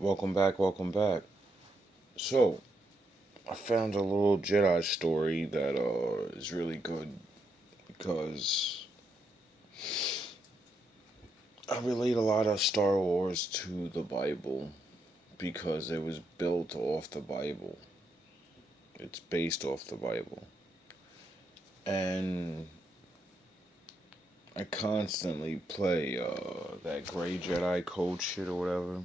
Welcome back, welcome back. So, I found a little Jedi story that is really good because I relate a lot of Star Wars to the Bible because it was built off the Bible. It's based off the Bible. And I constantly play that gray Jedi code shit or whatever.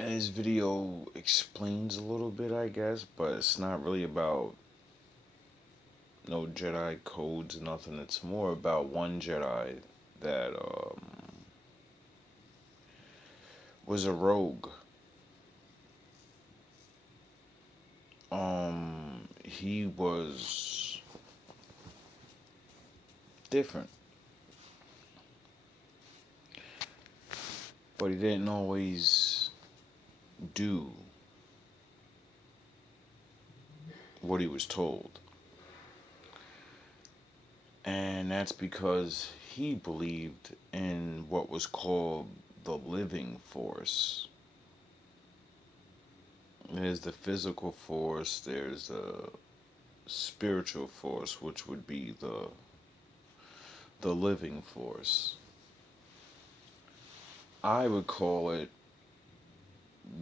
And this video explains a little bit, I guess, but it's not really about no Jedi codes, nothing. It's more about one Jedi that was a rogue. He was different, but he didn't always do what he was told. And that's because he believed in what was called the living force. There's the physical force, there's the spiritual force, which would be the living force. I would call it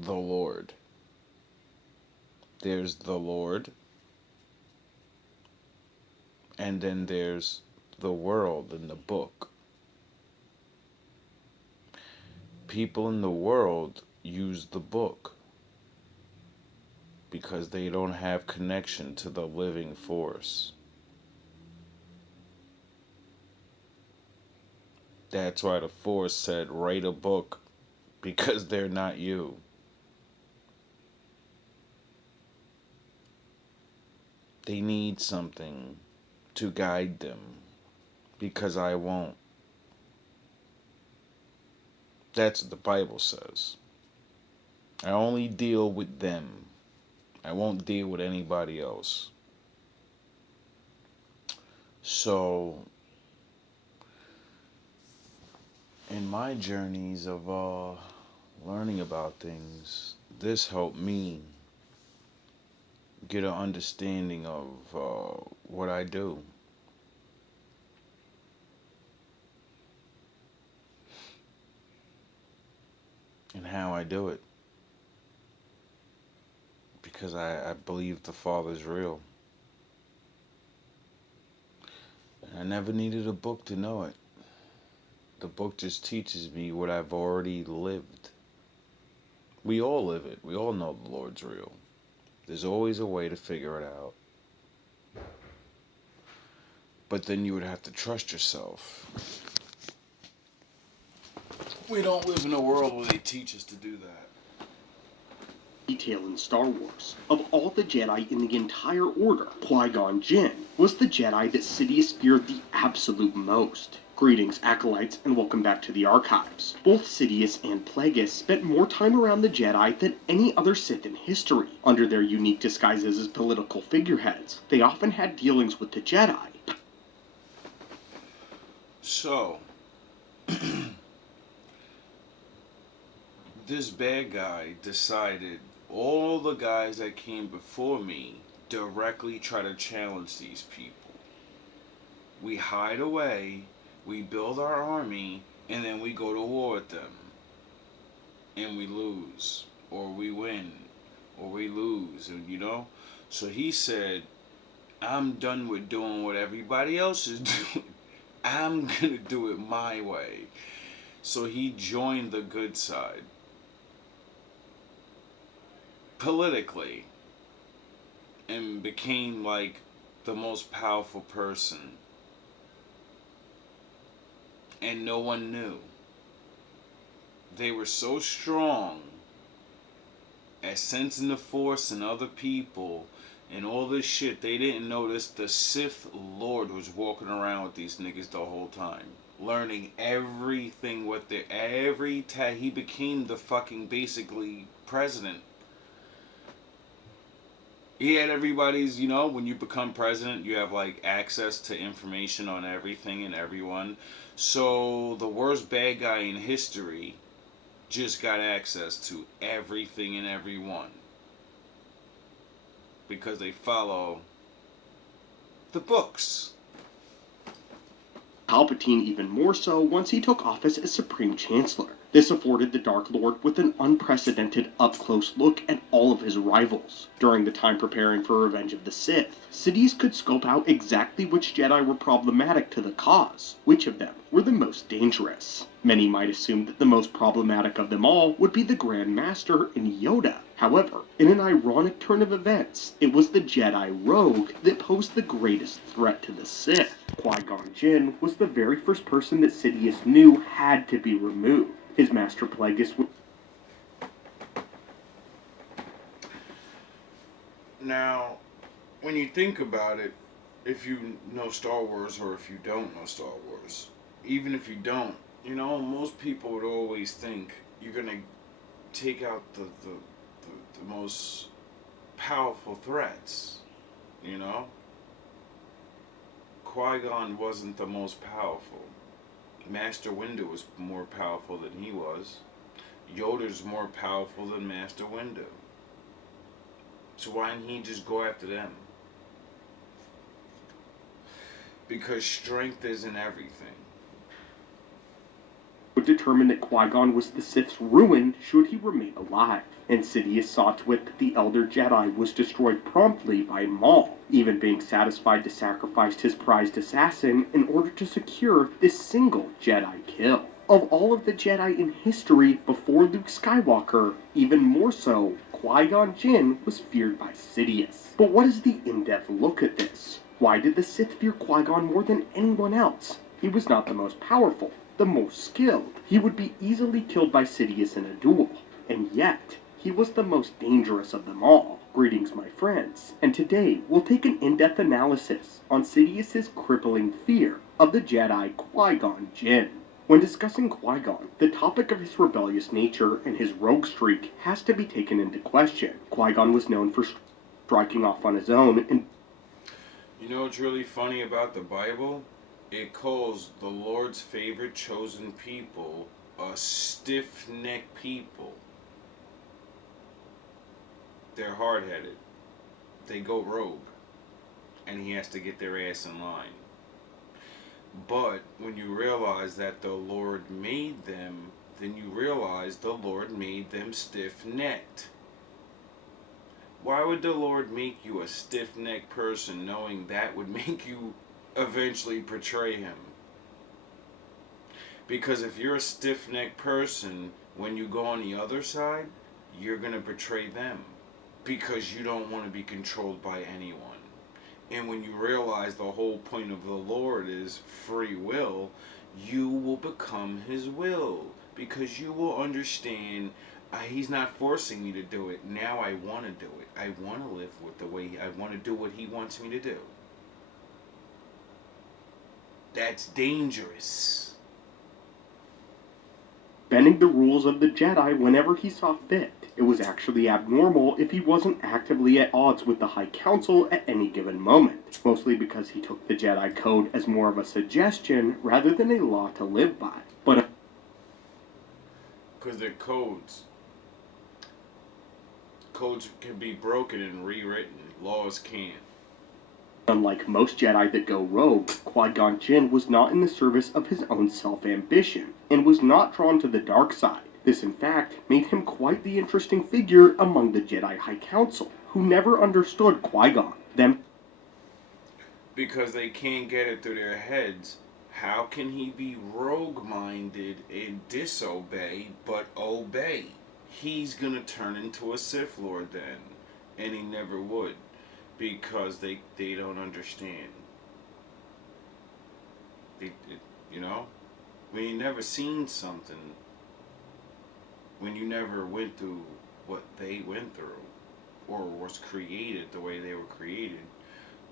the Lord. There's the Lord, and then there's the world in the book. People in the world use the book because they don't have connection to the living force. That's why the force said, write a book because they're not you. They need something to guide them because I won't. That's what the Bible says. I only deal with them. I won't deal with anybody else. So, in my journeys of learning about things, this helped me get an understanding of what I do. And how I do it. Because I believe the Father's real. And I never needed a book to know it. The book just teaches me what I've already lived. We all live it. We all know the Lord's real. There's always a way to figure it out. But then you would have to trust yourself. We don't live in a world where they teach us to do that. Detail in Star Wars. Of all the Jedi in the entire order, Qui-Gon Jinn was the Jedi that Sidious feared the absolute most. Greetings, Acolytes, and welcome back to the Archives. Both Sidious and Plagueis spent more time around the Jedi than any other Sith in history. Under their unique disguises as political figureheads, they often had dealings with the Jedi. So, this bad guy decided all the guys that came before me directly try to challenge these people. We hide away, we build our army, and then we go to war with them. And we lose, or we win, or we lose, and So he said, I'm done with doing what everybody else is doing. I'm gonna do it my way. So he joined the good side. Politically. And became like the most powerful person. And no one knew. They were so strong at sensing the force in other people and all this shit, they didn't notice the Sith Lord was walking around with these niggas the whole time. Learning everything with he became the fucking basically president. He had everybody's, you know, when you become president, you have like access to information on everything and everyone. So the worst bad guy in history just got access to everything and everyone because they follow the books. Palpatine even more so once he took office as Supreme Chancellor. This afforded the Dark Lord with an unprecedented up-close look at all of his rivals. During the time preparing for Revenge of the Sith, Sidious could scope out exactly which Jedi were problematic to the cause, which of them were the most dangerous. Many might assume that the most problematic of them all would be the Grand Master in Yoda. However, in an ironic turn of events, it was the Jedi Rogue that posed the greatest threat to the Sith. Qui-Gon Jinn was the very first person that Sidious knew had to be removed. His master Plagueis would... Now, when you think about it, if you know Star Wars or if you don't know Star Wars, even if you don't, you know, most people would always think you're going to take out the most powerful threats, you know? Qui-Gon wasn't the most powerful. Master Windu was more powerful than he was. Yoda's more powerful than Master Windu. So why didn't he just go after them? Because strength isn't everything. would determine that Qui-Gon was the Sith's ruin should he remain alive, and Sidious saw to it that the Elder Jedi was destroyed promptly by Maul, even being satisfied to sacrifice his prized assassin in order to secure this single Jedi kill. Of all of the Jedi in history before Luke Skywalker, even more so, Qui-Gon Jinn was feared by Sidious. But what is the in-depth look at this? Why did the Sith fear Qui-Gon more than anyone else? He was not the most powerful, the most skilled. He would be easily killed by Sidious in a duel. And yet, he was the most dangerous of them all. Greetings, my friends, and today we'll take an in-depth analysis on Sidious's crippling fear of the Jedi Qui-Gon Jinn. When discussing Qui-Gon, the topic of his rebellious nature and his rogue streak has to be taken into question. Qui-Gon was known for striking off on his own and... You know what's really funny about the Bible? It calls the Lord's favorite chosen people a stiff-necked people. They're hard-headed. They go rogue. And he has to get their ass in line. But when you realize that the Lord made them, then you realize the Lord made them stiff-necked. Why would the Lord make you a stiff-necked person knowing that would make you eventually betray him? Because if you're a stiff-necked person, when you go on the other side, you're going to betray them. Because you don't want to be controlled by anyone. And when you realize the whole point of the Lord is free will, you will become his will. Because you will understand, he's not forcing me to do it. Now I want to do it. I want to live with the way, I want to do what he wants me to do. That's dangerous. Bending the rules of the Jedi whenever he saw fit. It was actually abnormal if he wasn't actively at odds with the High Council at any given moment, mostly because he took the Jedi Code as more of a suggestion rather than a law to live by. But because they're codes. Codes can be broken and rewritten. Laws can't. unlike most Jedi that go rogue, Qui-Gon Jinn was not in the service of his own self-ambition, and was not drawn to the dark side. This, in fact, made him quite the interesting figure among the Jedi High Council, who never understood Qui-Gon. Because they can't get it through their heads. How can he be rogue-minded and disobey, but obey? He's gonna turn into a Sith Lord then. And he never would. Because they don't understand. You know? When you never seen something, when you never went through what they went through, or was created the way they were created,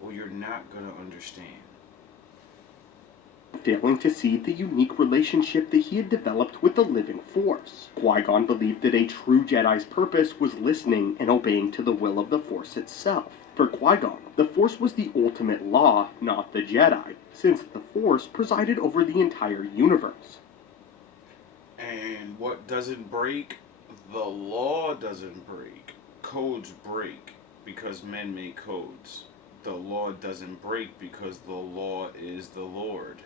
well, you're not going to understand. failing to see the unique relationship that he had developed with the living Force. Qui-Gon believed that a true Jedi's purpose was listening and obeying to the will of the Force itself. For Qui-Gon, the Force was the ultimate law, not the Jedi, since the Force presided over the entire universe. And what doesn't break, the law doesn't break. Codes break because men make codes. The law doesn't break because the law is the Lord.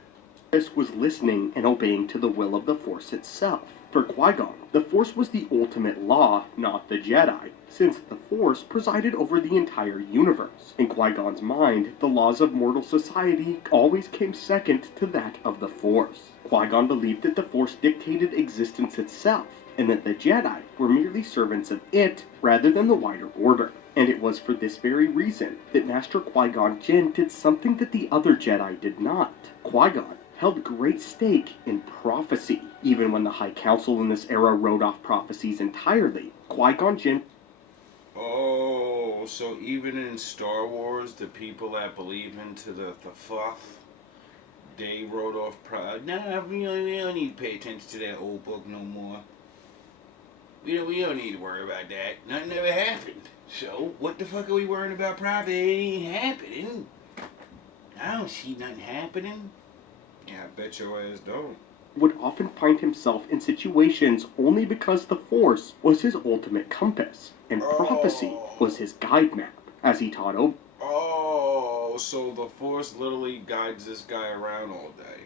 This was listening and obeying to the will of the Force itself. For Qui-Gon, the Force was the ultimate law, not the Jedi, since the Force presided over the entire universe. In Qui-Gon's mind, the laws of mortal society always came second to that of the Force. Qui-Gon believed that the Force dictated existence itself, and that the Jedi were merely servants of it rather than the wider order. And it was for this very reason that Master Qui-Gon Jinn did something that the other Jedi did not. Qui-Gon held great stake in prophecy. Even when the High Council in this era wrote off prophecies entirely, Qui-Gon Jinn... Oh, so even in Star Wars, the people that believe into the fluff, they wrote off nah, we don't need to pay attention to that old book no more. We don't need to worry about that. Nothing ever happened. So, what the fuck are we worrying about prophecy? It ain't happening. I don't see nothing happening. Yeah, I bet your ass don't. Would often find himself in situations only because the Force was his ultimate compass, and prophecy was his guide map, as he taught Obi. Oh, so the Force literally guides this guy around all day.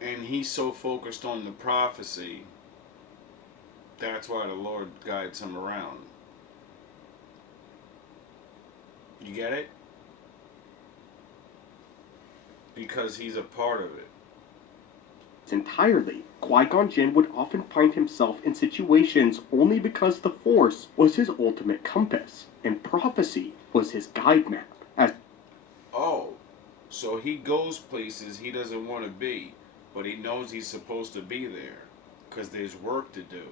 And he's so focused on the prophecy, that's why the Lord guides him around. You get it? Because he's a part of it. Entirely, Qui-Gon Jinn would often find himself in situations only because the Force was his ultimate compass, and prophecy was his guide map. Oh, so he goes places he doesn't want to be, but he knows he's supposed to be there, because there's work to do.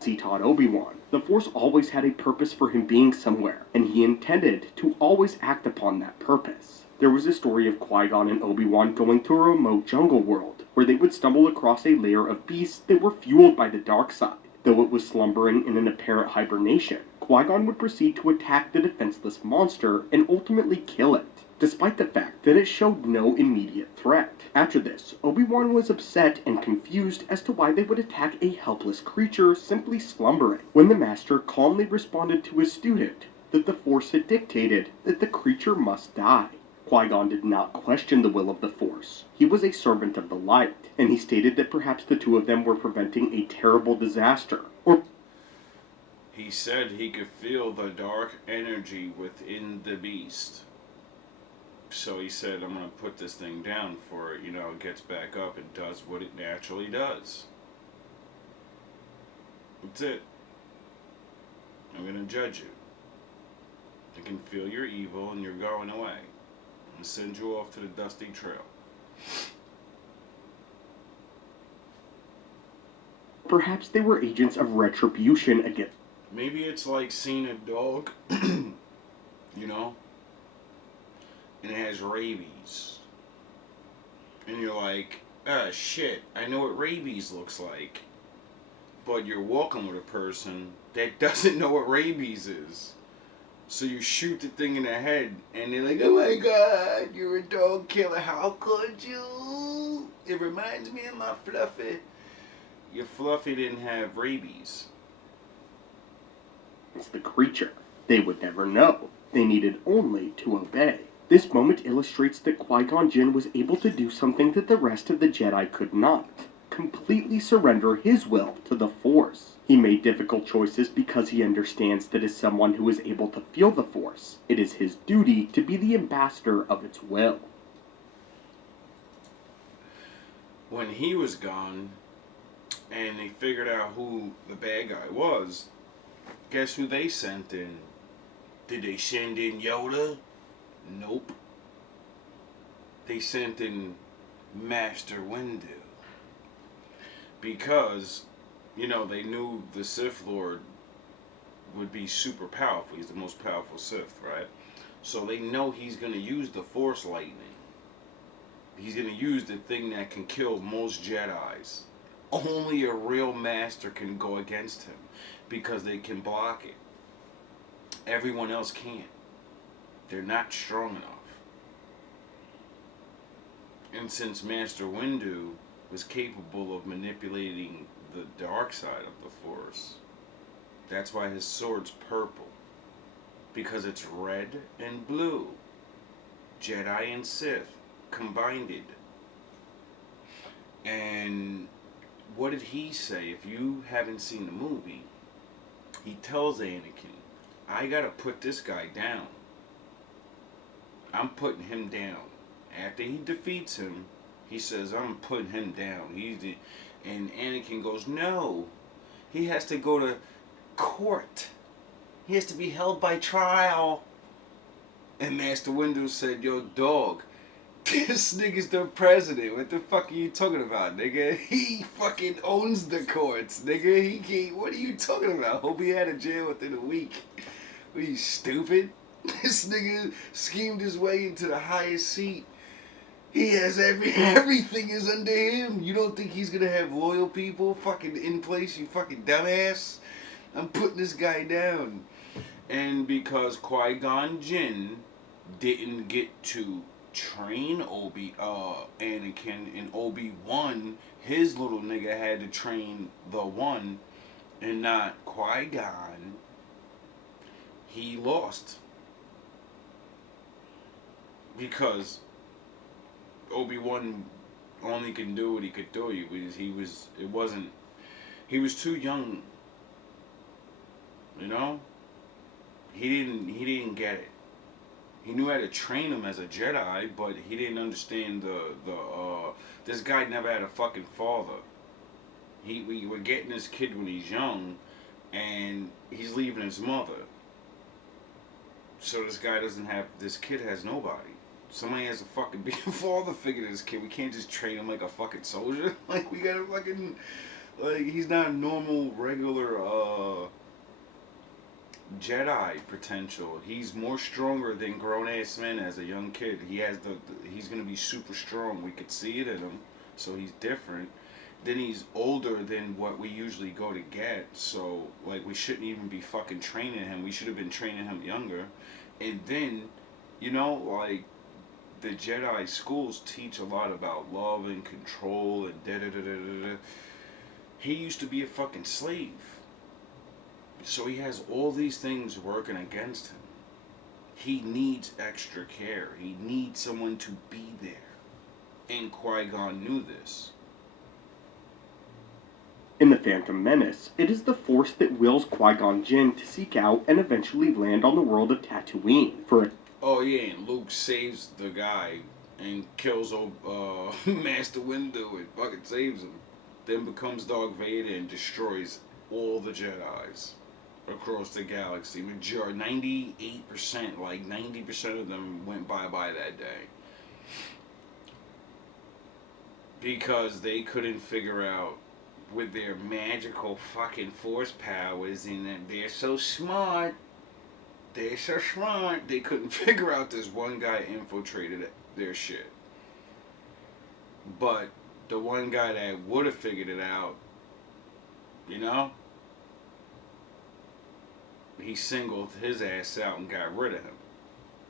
As he taught Obi-Wan, the Force always had a purpose for him being somewhere, and he intended to always act upon that purpose. There was a story of Qui-Gon and Obi-Wan going to a remote jungle world, where they would stumble across a lair of beasts that were fueled by the dark side. Though it was slumbering in an apparent hibernation, Qui-Gon would proceed to attack the defenseless monster and ultimately kill it, despite the fact that it showed no immediate threat. After this, Obi-Wan was upset and confused as to why they would attack a helpless creature simply slumbering, when the Master calmly responded to his student that the Force had dictated that the creature must die. Qui-Gon did not question the will of the Force. He was a servant of the light, and he stated that perhaps the two of them were preventing a terrible disaster, or... He said he could feel the dark energy within the beast. So he said, I'm going to put this thing down before it gets back up and does what it naturally does. That's it. I'm going to judge you. I can feel your evil and you're going away. And send you off to the dusty trail. Perhaps they were agents of retribution against... Maybe it's like seeing a dog, and it has rabies. And you're like, ah, shit, I know what rabies looks like. But you're walking with a person that doesn't know what rabies is. So you shoot the thing in the head, and they're like, oh my god, you're a dog killer, how could you? It reminds me of my Fluffy. Your Fluffy didn't have rabies. It's the creature. They would never know. They needed only to obey. This moment illustrates that Qui-Gon Jinn was able to do something that the rest of the Jedi could not. Completely surrender his will to the Force. He made difficult choices because he understands that as someone who is able to feel the Force, it is his duty to be the ambassador of its will. When he was gone, and they figured out who the bad guy was, guess who they sent in? Did they send in Yoda? Nope. They sent in Master Windu. Because, they knew the Sith Lord would be super powerful. He's the most powerful Sith, right? So they know he's going to use the Force lightning. He's going to use the thing that can kill most Jedis. Only a real master can go against him because they can block it. Everyone else can't. They're not strong enough. And since Master Windu was capable of manipulating the dark side of the Force, that's why his sword's purple. Because it's red and blue. Jedi and Sith combined it. And what did he say? If you haven't seen the movie, he tells Anakin, I gotta put this guy down. I'm putting him down. After he defeats him, he says, I'm putting him down. And Anakin goes, no. He has to go to court. He has to be held by trial. And Master Windu said, yo, dog, this nigga's the president. What the fuck are you talking about, nigga? He fucking owns the courts, nigga. He can't. What are you talking about? He'll be out of jail within a week. What are you, stupid? This nigga schemed his way into the highest seat. He has everything is under him. You don't think he's gonna have loyal people fucking in place, you fucking dumbass? I'm putting this guy down. And because Qui-Gon Jinn didn't get to train Anakin, and Obi-Wan, his little nigga had to train the one and not Qui-Gon, he lost. Because Obi-Wan only can do what he could do. He was too young. You know? He didn't get it. He knew how to train him as a Jedi, but he didn't understand this guy never had a fucking father. We were getting this kid when he's young, and he's leaving his mother. So this kid has nobody. Somebody has to fucking be a father figure to this kid. We can't just train him like a fucking soldier. Like, we gotta fucking, like, he's not a normal, regular, Jedi potential. He's more stronger than grown-ass men as a young kid. He's gonna be super strong. We could see it in him. So he's different. Then he's older than what we usually go to get. So, like, we shouldn't even be fucking training him. We should have been training him younger. And then, you know, like, the Jedi schools teach a lot about love and control and da-da-da-da-da-da. He used to be a fucking slave. So he has all these things working against him. He needs extra care. He needs someone to be there. And Qui-Gon knew this. In The Phantom Menace, it is the Force that wills Qui-Gon Jinn to seek out and eventually land on the world of Tatooine for a... Oh yeah, and Luke saves the guy and kills Master Windu and fucking saves him. Then becomes Darth Vader and destroys all the Jedis across the galaxy. 98%, like 90% of them went bye-bye that day. Because they couldn't figure out with their magical fucking force powers, and they're so smart. They couldn't figure out this one guy infiltrated their shit. But the one guy that would have figured it out, you know, he singled his ass out and got rid of him.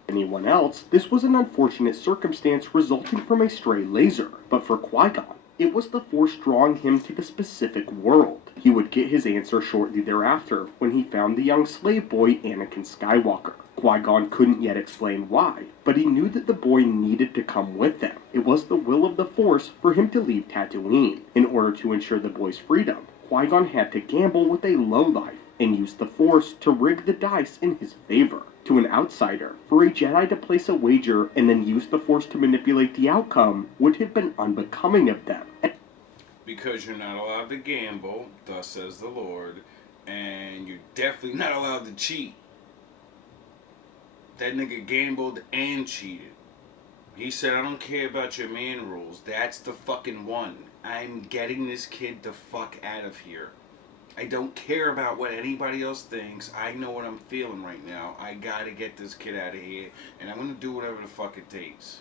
Anyone else, this was an unfortunate circumstance resulting from a stray laser, but for Qui-Gon, it was the Force drawing him to the specific world. He would get his answer shortly thereafter when he found the young slave boy Anakin Skywalker. Qui-Gon couldn't yet explain why, but he knew that the boy needed to come with them. It was the will of the Force for him to leave Tatooine. In order to ensure the boy's freedom, Qui-Gon had to gamble with a lowlife and use the Force to rig the dice in his favor. To an outsider, for a Jedi to place a wager and then use the Force to manipulate the outcome would have been unbecoming of them. Because you're not allowed to gamble, thus says the Lord, and you're definitely not allowed to cheat. That nigga gambled and cheated. He said, I don't care about your man rules. That's the fucking one. I'm getting this kid the fuck out of here. I don't care about what anybody else thinks. I know what I'm feeling right now. I gotta get this kid out of here, and I'm gonna do whatever the fuck it takes.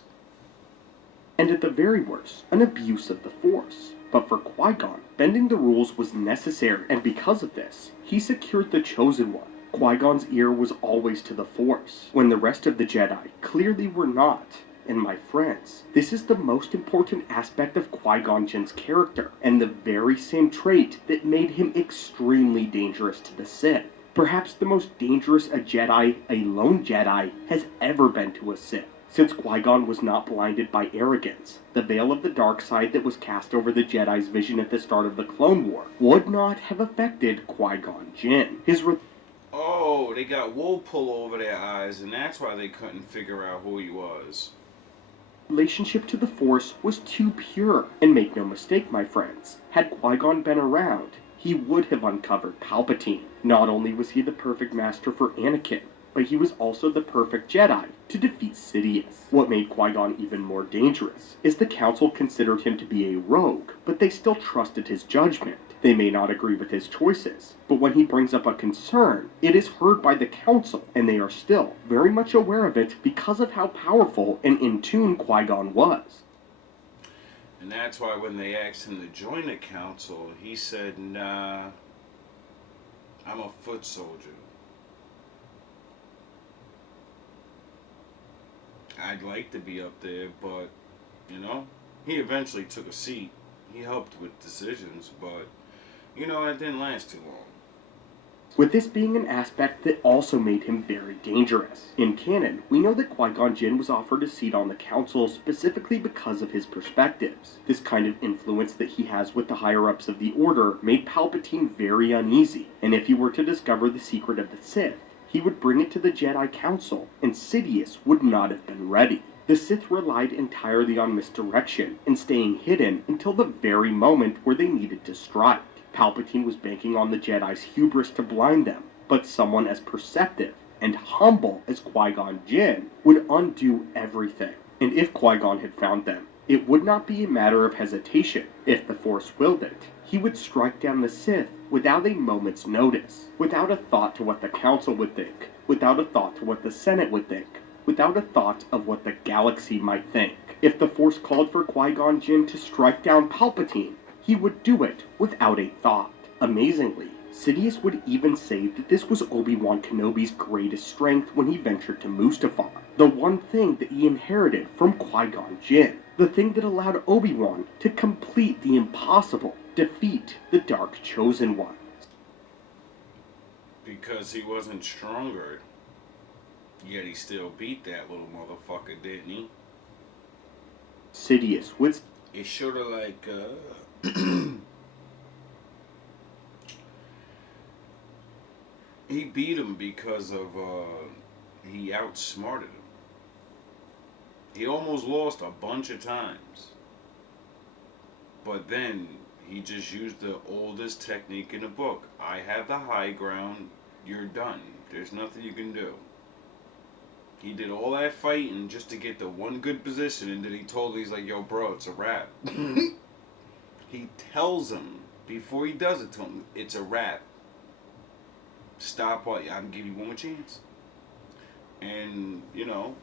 And at the very worst, an abuse of the Force. But for Qui-Gon, bending the rules was necessary, and because of this, he secured the Chosen One. Qui-Gon's ear was always to the Force, when the rest of the Jedi clearly were not. And my friends, this is the most important aspect of Qui-Gon Jinn's character, and the very same trait that made him extremely dangerous to the Sith. Perhaps the most dangerous a lone Jedi, has ever been to a Sith. Since Qui-Gon was not blinded by arrogance, the veil of the dark side that was cast over the Jedi's vision at the start of the Clone War would not have affected Qui-Gon Jinn. Oh, they got wool pull over their eyes, and that's why they couldn't figure out who he was. Relationship to the Force was too pure, and make no mistake, my friends, had Qui-Gon been around, he would have uncovered Palpatine. Not only was he the perfect master for Anakin, but he was also the perfect Jedi to defeat Sidious. What made Qui-Gon even more dangerous is the Council considered him to be a rogue, but they still trusted his judgment. They may not agree with his choices, but when he brings up a concern, it is heard by the Council, and they are still very much aware of it because of how powerful and in tune Qui-Gon was. And that's why when they asked him to join the Council, he said, nah, I'm a foot soldier. I'd like to be up there, but, you know, he eventually took a seat. He helped with decisions, but, you know, it didn't last too long. With this being an aspect that also made him very dangerous. In canon, we know that Qui-Gon Jinn was offered a seat on the Council specifically because of his perspectives. This kind of influence that he has with the higher-ups of the Order made Palpatine very uneasy, and if he were to discover the secret of the Sith, he would bring it to the Jedi Council, and Sidious would not have been ready. The Sith relied entirely on misdirection and staying hidden until the very moment where they needed to strike. Palpatine was banking on the Jedi's hubris to blind them, but someone as perceptive and humble as Qui-Gon Jinn would undo everything. And if Qui-Gon had found them, it would not be a matter of hesitation. If the Force willed it, he would strike down the Sith without a moment's notice, without a thought to what the Council would think, without a thought to what the Senate would think, without a thought of what the galaxy might think. If the Force called for Qui-Gon Jinn to strike down Palpatine, he would do it without a thought. Amazingly, Sidious would even say that this was Obi-Wan Kenobi's greatest strength when he ventured to Mustafar, the one thing that he inherited from Qui-Gon Jinn, the thing that allowed Obi-Wan to complete the impossible, defeat the Dark Chosen One. Because he wasn't stronger, yet he still beat that little motherfucker, didn't he? Sidious would... It's sort of like, he beat him because of, he outsmarted him. He almost lost a bunch of times. But then, he just used the oldest technique in the book. I have the high ground, you're done. There's nothing you can do. He did all that fighting just to get the one good position, and then he told him, he's like, yo, bro, it's a wrap. He tells him, before he does it to him, it's a wrap. Stop while I can give you one more chance. And, you know,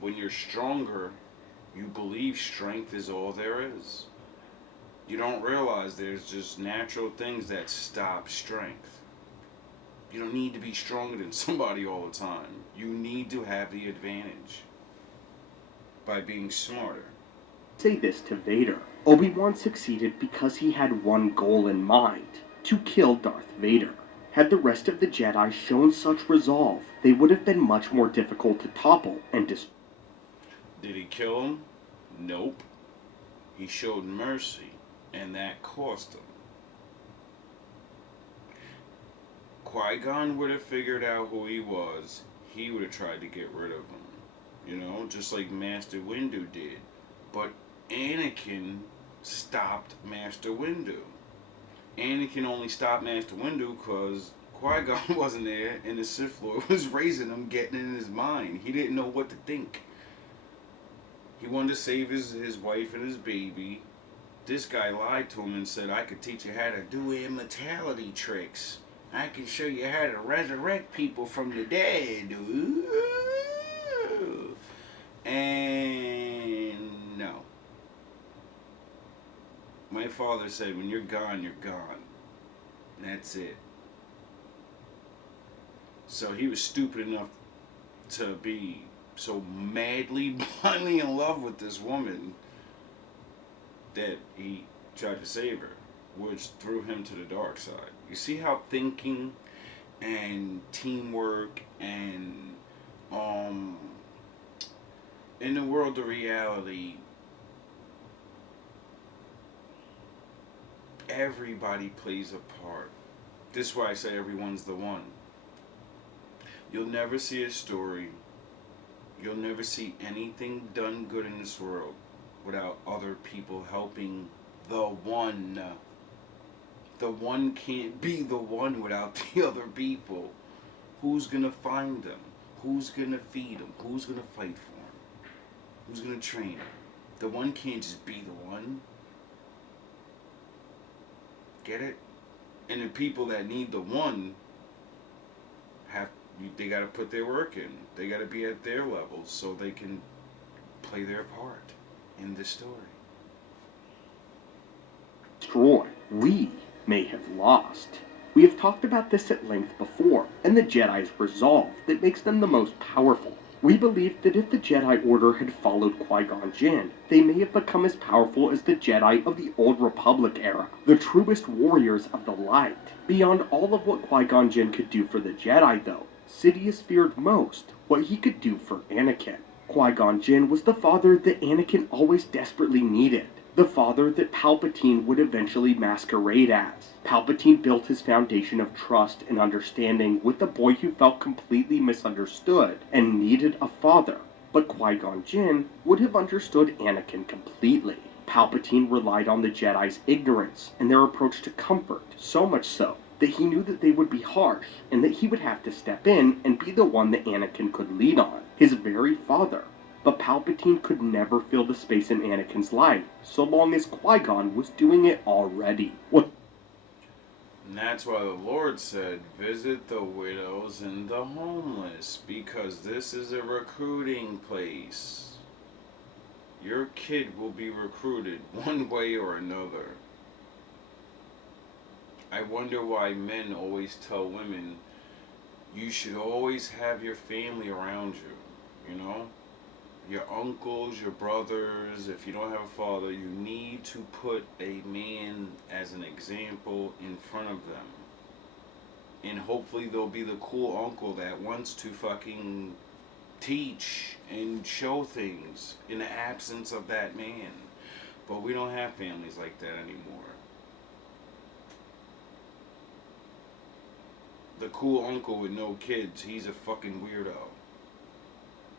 when you're stronger, you believe strength is all there is. You don't realize there's just natural things that stop strength. You don't need to be stronger than somebody all the time. You need to have the advantage by being smarter. Say this to Vader. Obi-Wan succeeded because he had one goal in mind, to kill Darth Vader. Had the rest of the Jedi shown such resolve, they would have been much more difficult to topple and destroy. Did he kill him? Nope. He showed mercy, and that cost him. Qui-Gon would have figured out who he was, he would have tried to get rid of him. You know, just like Master Windu did. But Anakin stopped Master Windu. Anakin only stopped Master Windu because Qui-Gon wasn't there, and the Sith Lord was raising him, getting in his mind. He didn't know what to think. He wanted to save his wife and his baby, This guy lied to him and said, I could teach you how to do immortality tricks. I can show you how to resurrect people from the dead. Ooh. And no. My father said, when you're gone, you're gone. That's it. So he was stupid enough to be so madly, blindly in love with this woman that he tried to save her, which threw him to the dark side. You see how thinking and teamwork and in the world of reality, everybody plays a part. This is why I say everyone's the one. You'll never see a story, you'll never see anything done good in this world without other people helping the one. The one can't be the one without the other people. Who's gonna find them? Who's gonna feed them? Who's gonna fight for them? Who's gonna train them? The one can't just be the one. Get it? And the people that need the one they gotta put their work in. They gotta be at their level so they can play their part in the story. Destroy. We may have lost. We have talked about this at length before, and the Jedi's resolve that makes them the most powerful. We believe that if the Jedi Order had followed Qui-Gon Jinn, they may have become as powerful as the Jedi of the Old Republic era, the truest warriors of the light. Beyond all of what Qui-Gon Jinn could do for the Jedi, though, Sidious feared most what he could do for Anakin. Qui-Gon Jinn was the father that Anakin always desperately needed. The father that Palpatine would eventually masquerade as. Palpatine built his foundation of trust and understanding with the boy who felt completely misunderstood and needed a father. But Qui-Gon Jinn would have understood Anakin completely. Palpatine relied on the Jedi's ignorance and their approach to comfort, so much so that he knew that they would be harsh and that he would have to step in and be the one that Anakin could lean on, his very father. But Palpatine could never fill the space in Anakin's life, so long as Qui-Gon was doing it already. And that's why the Lord said, visit the widows and the homeless, because this is a recruiting place. Your kid will be recruited one way or another. I wonder why men always tell women, you should always have your family around you, you know? Your uncles, your brothers, if you don't have a father, you need to put a man as an example in front of them. And hopefully they'll be the cool uncle that wants to fucking teach and show things in the absence of that man. But we don't have families like that anymore. The cool uncle with no kids, he's a fucking weirdo.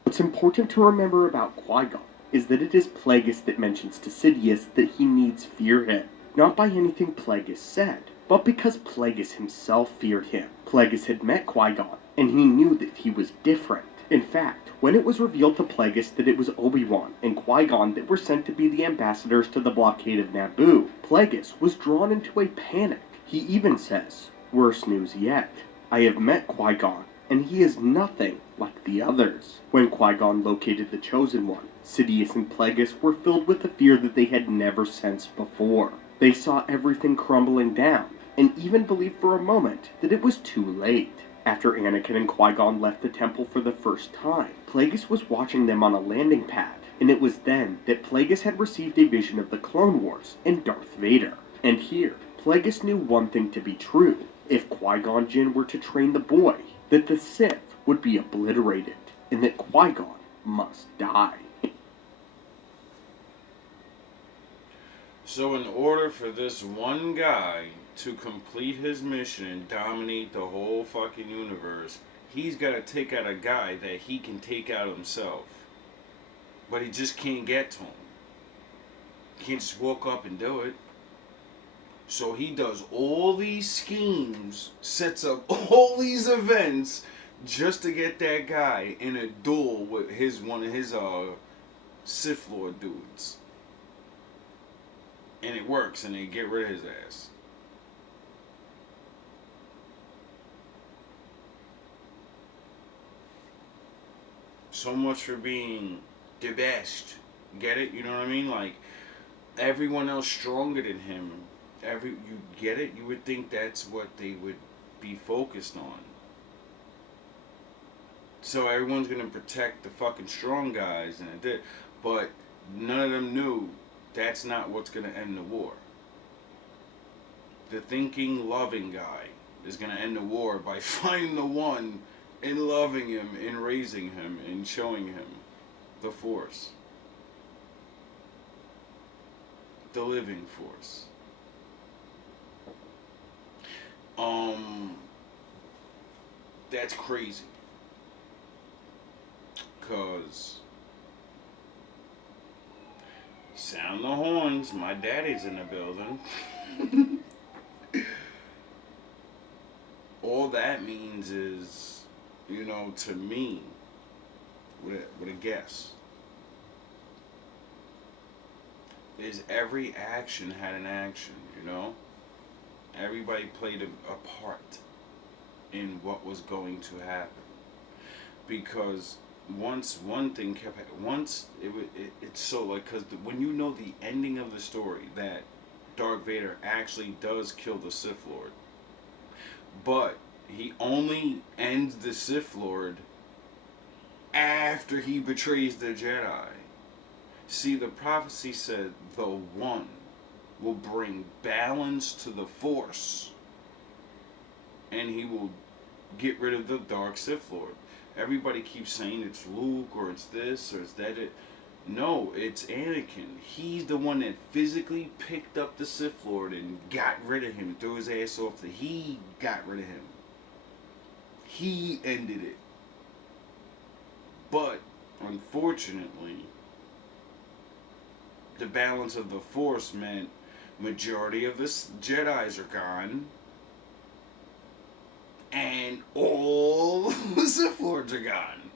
What's important to remember about Qui-Gon is that it is Plagueis that mentions to Sidious that he needs fear him, not by anything Plagueis said, but because Plagueis himself feared him. Plagueis had met Qui-Gon, and he knew that he was different. In fact, when it was revealed to Plagueis that it was Obi-Wan and Qui-Gon that were sent to be the ambassadors to the blockade of Naboo, Plagueis was drawn into a panic. He even says, "Worse news yet. I have met Qui-Gon, and he is nothing like the others." When Qui-Gon located the Chosen One, Sidious and Plagueis were filled with a fear that they had never sensed before. They saw everything crumbling down, and even believed for a moment that it was too late. After Anakin and Qui-Gon left the temple for the first time, Plagueis was watching them on a landing pad, and it was then that Plagueis had received a vision of the Clone Wars and Darth Vader. And here, Plagueis knew one thing to be true. If Qui-Gon Jinn were to train the boy, that the Sith would be obliterated, and that Qui-Gon must die. So in order for this one guy to complete his mission and dominate the whole fucking universe, he's got to take out a guy that he can take out himself. But he just can't get to him. He can't just walk up and do it. So he does all these schemes, sets up all these events just to get that guy in a duel with one of his Sith Lord dudes. And it works, and they get rid of his ass. So much for being the best. Get it? You know what I mean? Like, everyone else stronger than him. You get it? You would think that's what they would be focused on. So everyone's gonna protect the fucking strong guys, and it did. But none of them knew that's not what's gonna end the war. The thinking, loving guy is gonna end the war by finding the one and loving him and raising him and showing him the force. The living force. That's crazy. Cause sound the horns, my daddy's in the building. All that means is, to me, with a guess, is every action had an action, Everybody played a part in what was going to happen. Because once one thing kept once it's so like, because when you know the ending of the story, that Darth Vader actually does kill the Sith Lord, but he only ends the Sith Lord after he betrays the Jedi. See, the prophecy said the one will bring balance to the Force, and he will get rid of the Dark Sith Lord. Everybody keeps saying it's Luke or it's this or it's that. No, it's Anakin. He's the one that physically picked up the Sith Lord and got rid of him, threw his ass off. He got rid of him. He ended it. But, unfortunately, the balance of the Force meant majority of the Jedis are gone, and all the Sith Lords are gone.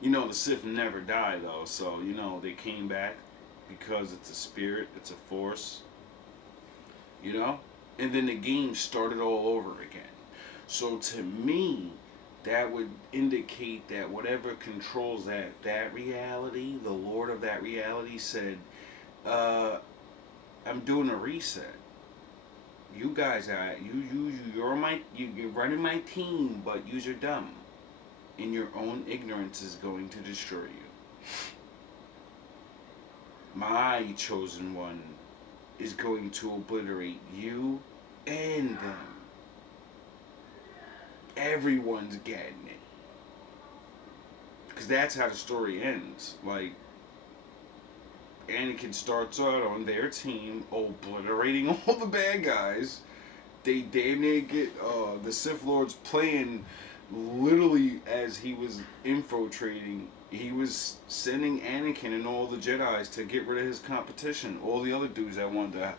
The Sith never die, though, so, they came back because it's a spirit, it's a force, And then the game started all over again. So, to me, that would indicate that whatever controls that reality, the Lord of that reality said, I'm doing a reset. You guys are you're running my team, but you're dumb, and your own ignorance is going to destroy you. My chosen one is going to obliterate you and them. Everyone's getting it, because that's how the story ends. Like, Anakin starts out on their team, obliterating all the bad guys. They damn near get the Sith Lords playing literally as he was infiltrating. He was sending Anakin and all the Jedis to get rid of his competition, all the other dudes that wanted to,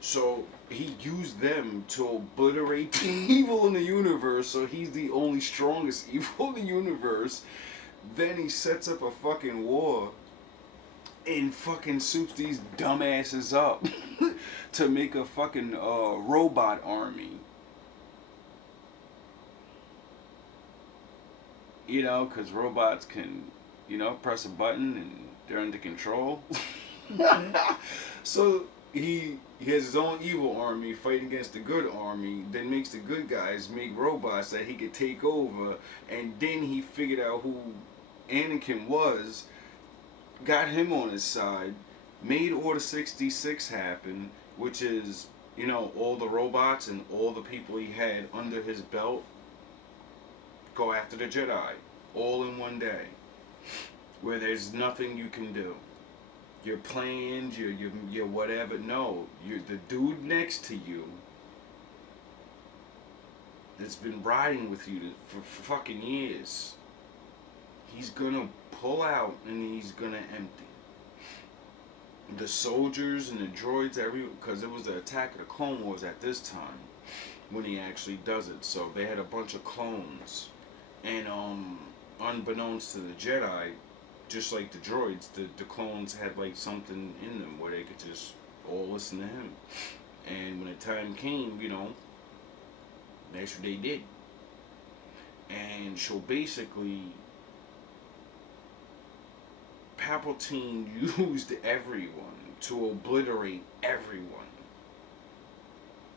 So he used them to obliterate the evil in the universe, so he's the only strongest evil in the universe. Then he sets up a fucking war and fucking soups these dumbasses up to make a fucking robot army. Because robots can, press a button and they're under control. So he has his own evil army fighting against the good army, then makes the good guys make robots that he could take over, and then he figured out who Anakin was, got him on his side, made Order 66 happen, which is, all the robots and all the people he had under his belt go after the Jedi, all in one day, where there's nothing you can do. Your plans, your whatever, no, you're the dude next to you that's been riding with you for fucking years. He's gonna pull out and he's gonna empty. The soldiers and the droids, because it was the attack of the Clone Wars at this time when he actually does it. So they had a bunch of clones, and unbeknownst to the Jedi, just like the droids, the clones had like something in them where they could just all listen to him. And when the time came, that's what they did. And so basically, Palpatine used everyone to obliterate everyone.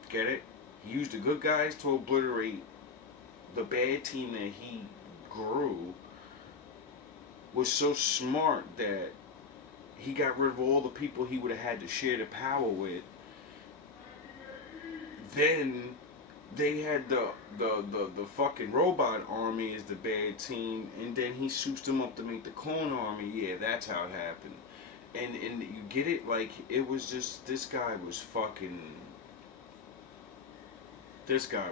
Get it? He used the good guys to obliterate the bad team that he grew. Was so smart that he got rid of all the people he would have had to share the power with. Then they had the fucking robot army as the bad team, and then he souped them up to make the clone army. Yeah, that's how it happened. And you get it? Like, it was just, this guy was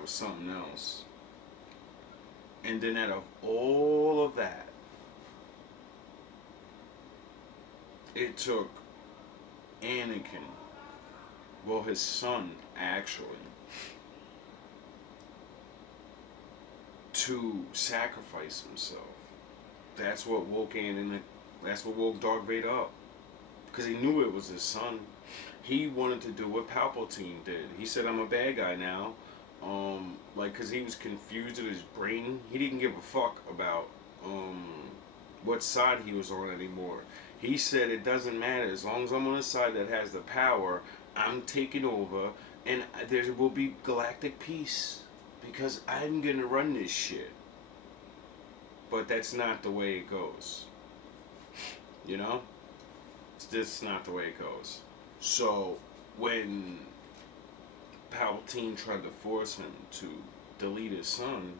something else. And then out of all of that, it took Anakin, well, his son, actually, to sacrifice himself. That's what woke Darth Vader up. Because he knew it was his son. He wanted to do what Palpatine did. He said, I'm a bad guy now. Because he was confused in his brain. He didn't give a fuck about what side he was on anymore. He said, it doesn't matter. As long as I'm on the side that has the power, I'm taking over, and there will be galactic peace. Because I'm gonna run this shit. But that's not the way it goes. It's just not the way it goes. So, when Palpatine tried to force him to delete his son,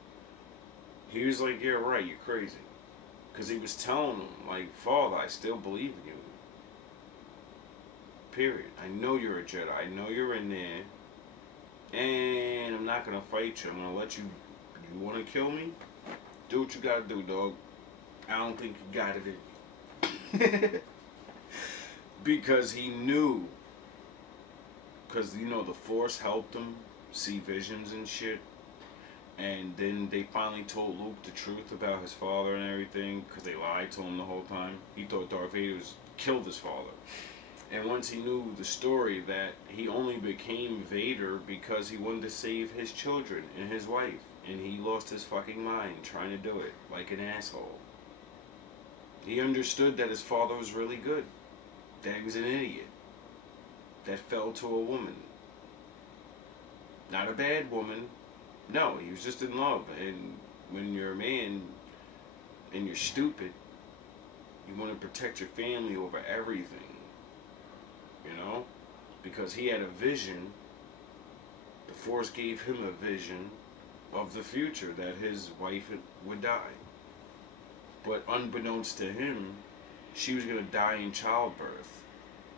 he was like, yeah, right, you're crazy. Because he was telling him, like, Father, I still believe in you. Period. I know you're a Jedi. I know you're in there. And I'm not going to fight you. I'm going to let you... You want to kill me? Do what you got to do, dog. I don't think you got it in you. Because he knew... Because, the Force helped him see visions and shit. And then they finally told Luke the truth about his father and everything, because they lied to him the whole time. He thought Darth Vader killed his father. And once he knew the story that he only became Vader because he wanted to save his children and his wife. And he lost his fucking mind trying to do it, like an asshole. He understood that his father was really good. That he was an idiot. That fell to a woman. Not a bad woman. No, he was just in love. And when you're a man and you're stupid, you want to protect your family over everything. Because he had a vision. The Force gave him a vision of the future, that his wife would die. But unbeknownst to him, she was going to die in childbirth.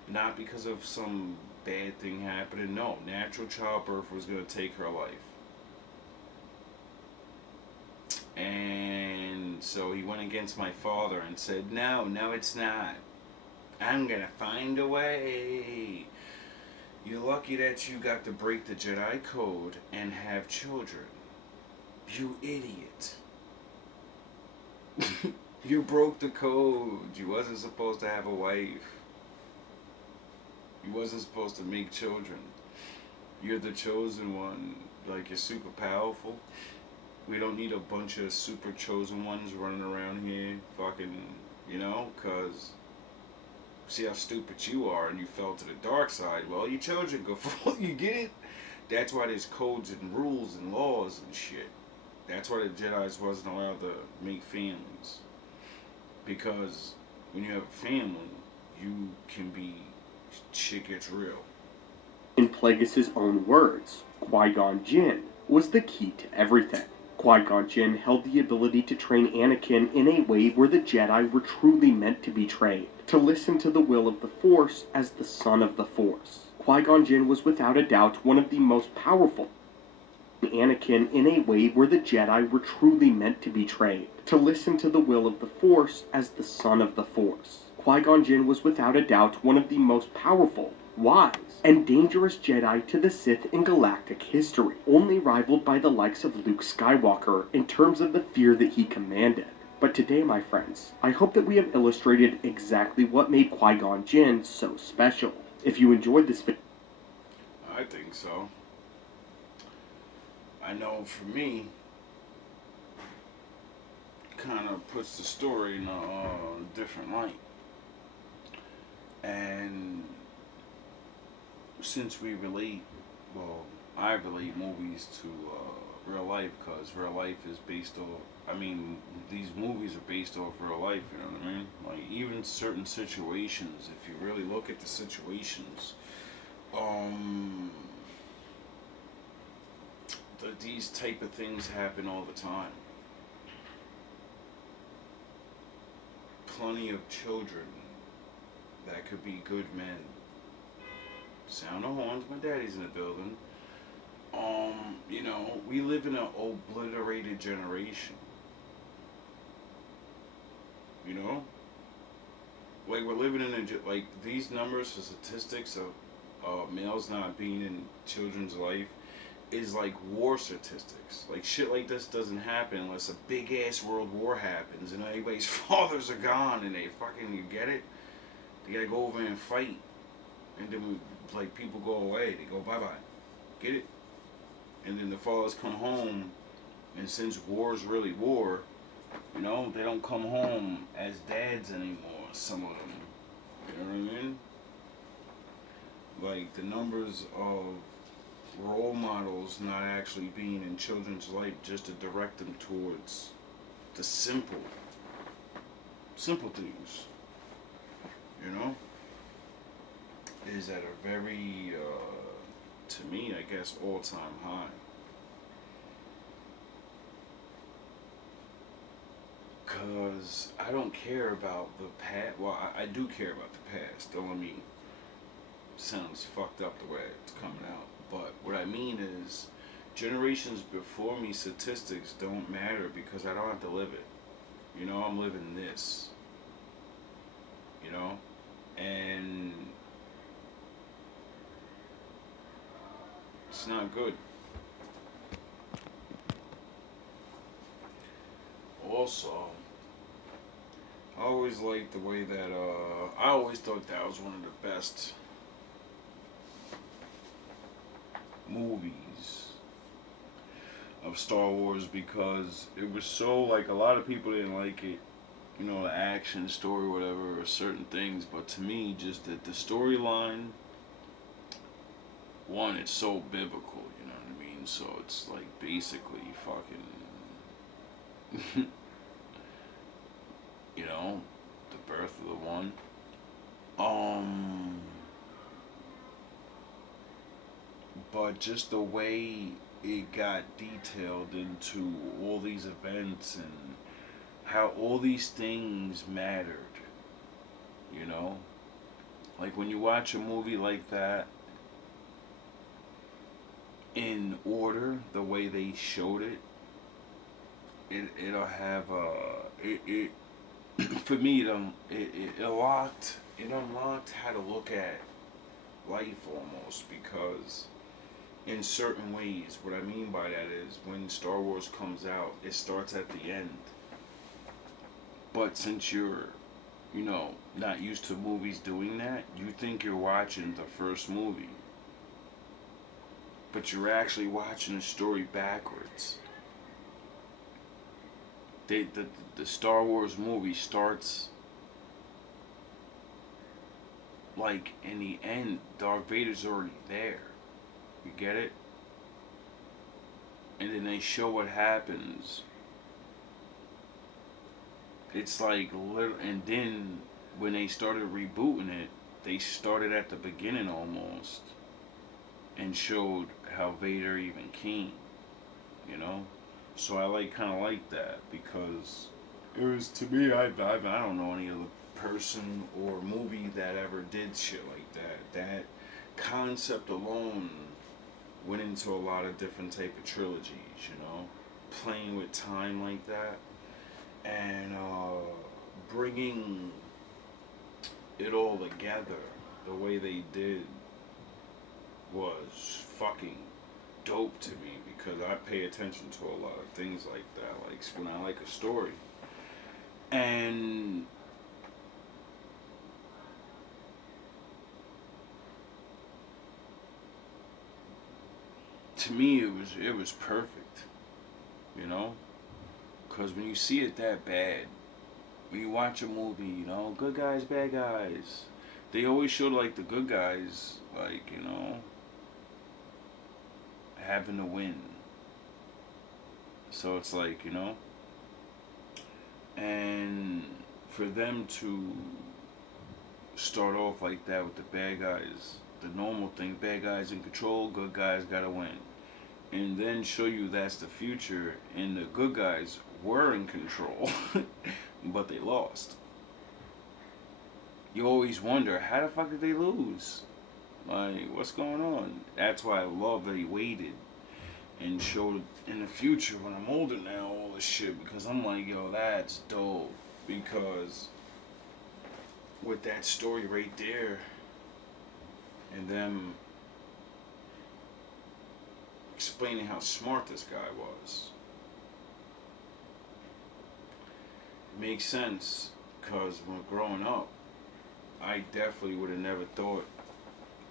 Not because of some bad thing happening. No, natural childbirth was going to take her life. And so he went against my father and said, no, it's not. I'm going to find a way. You're lucky that you got to break the Jedi code and have children. You idiot. You broke the code. You wasn't supposed to have a wife. You wasn't supposed to make children. You're the chosen one. Like, you're super powerful. We don't need a bunch of super chosen ones running around here fucking, because see how stupid you are and you fell to the dark side. Well, your children go fall. You get it? That's why there's codes and rules and laws and shit. That's why the Jedis wasn't allowed to make families. Because when you have a family, you can be... shit gets real. In Plagueis' own words, Qui-Gon Jinn was the key to everything. Qui-Gon Jinn held the ability to train Anakin in a way where the Jedi were truly meant to be trained, to listen to the will of the Force as the son of the Force. Qui-Gon Jinn was without a doubt one of the most powerful. Anakin in a way where the Jedi were truly meant to be trained, to listen to the will of the Force as the son of the Force. Qui-Gon Jinn was without a doubt one of the most powerful, wise, and dangerous Jedi to the Sith in galactic history, only rivaled by the likes of Luke Skywalker in terms of the fear that he commanded. But today, my friends, I hope that we have illustrated exactly what made Qui-Gon Jinn so special. If you enjoyed this video, I think so. I know for me, kind of puts the story in a different light. And since we relate, well, I relate movies to real life because real life is based off. I mean, these movies are based off real life. You know what I mean? Like even certain situations, if you really look at the situations, um, these type of things happen all the time. Plenty of children that could be good men. Sound of horns, my daddy's in the building. We live in an obliterated generation. You know? Like we're living in like these numbers for statistics of males not being in children's life is like war statistics. Like shit like this doesn't happen unless a big ass world war happens and everybody's fathers are gone and they fucking, you get it? They gotta go over and fight, and then like people go away. They go bye bye, get it? And then the fathers come home, and since war's really war, they don't come home as dads anymore. Some of them, you know what I mean? Like the numbers of role models not actually being in children's life just to direct them towards the simple things, is at a very, to me, I guess, all-time high. Because I don't care about the past. Well, I do care about the past. Don't let me sounds fucked up the way it's coming out. But what I mean is, generations before me, statistics don't matter because I don't have to live it. I'm living this. And it's not good. Also, I always liked the way that, I always thought that was one of the best movies of Star Wars because it was so, like, a lot of people didn't like it, the action, story, whatever, or certain things, but to me, just the storyline, one, it's so biblical, you know what I mean? So it's, like, basically fucking, the birth of the one. But just the way it got detailed into all these events and how all these things mattered, you know? Like when you watch a movie like that in order, the way they showed it, it'll have it for me it unlocked how to look at life almost because in certain ways, what I mean by that is when Star Wars comes out, it starts at the end. But since you're, not used to movies doing that, you think you're watching the first movie. But you're actually watching the story backwards. The Star Wars movie starts like in the end, Darth Vader's already there. You get it? And then they show what happens. It's like and then when they started rebooting it, they started at the beginning almost and showed how Vader even came, So I kind of like that because it was, to me, I don't know any other person or movie that ever did shit like that. That concept alone went into a lot of different type of trilogies, playing with time like that and bringing it all together the way they did was fucking dope to me because I pay attention to a lot of things like that, like when I like a story. And to me it was perfect, you know, because when you see it that bad, when you watch a movie, you know, good guys, bad guys, they always show like the good guys, like, you know, having to win. So it's like, you know, and for them to start off like that with the bad guys, the normal thing, bad guys in control, good guys gotta win. And then show you that's the future and the good guys were in control, but they lost. You always wonder, how the fuck did they lose? Like, what's going on? That's why I love that he waited and showed in the future when I'm older now all this shit, because I'm like, yo, that's dope. Because with that story right there and them explaining how smart this guy was, it makes sense. Because when growing up, I definitely would have never thought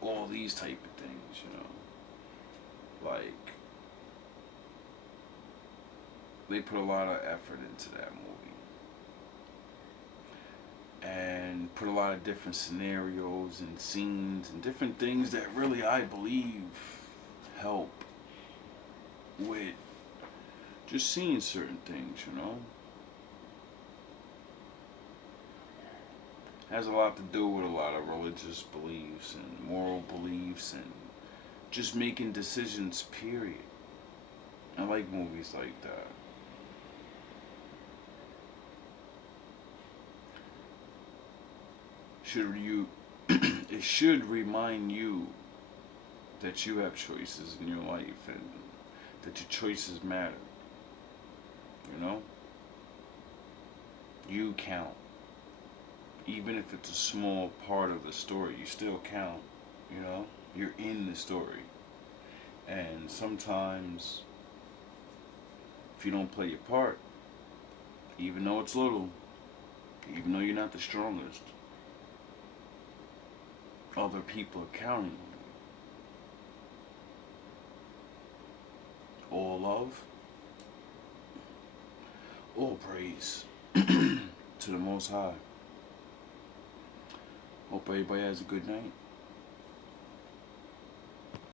all these type of things, you know. Like, they put a lot of effort into that movie. And put a lot of different scenarios and scenes and different things that really, I believe, help with just seeing certain things, you know. Has a lot to do with a lot of religious beliefs and moral beliefs and just making decisions, period. I like movies like that. Should you it should remind you that you have choices in your life and that your choices matter. You know? You count. Even if it's a small part of the story, you still count. You know? You're in the story. And sometimes, if you don't play your part, even though it's little, even though you're not the strongest, other people are counting on you. All love, all praise to the Most High. Hope everybody has a good night.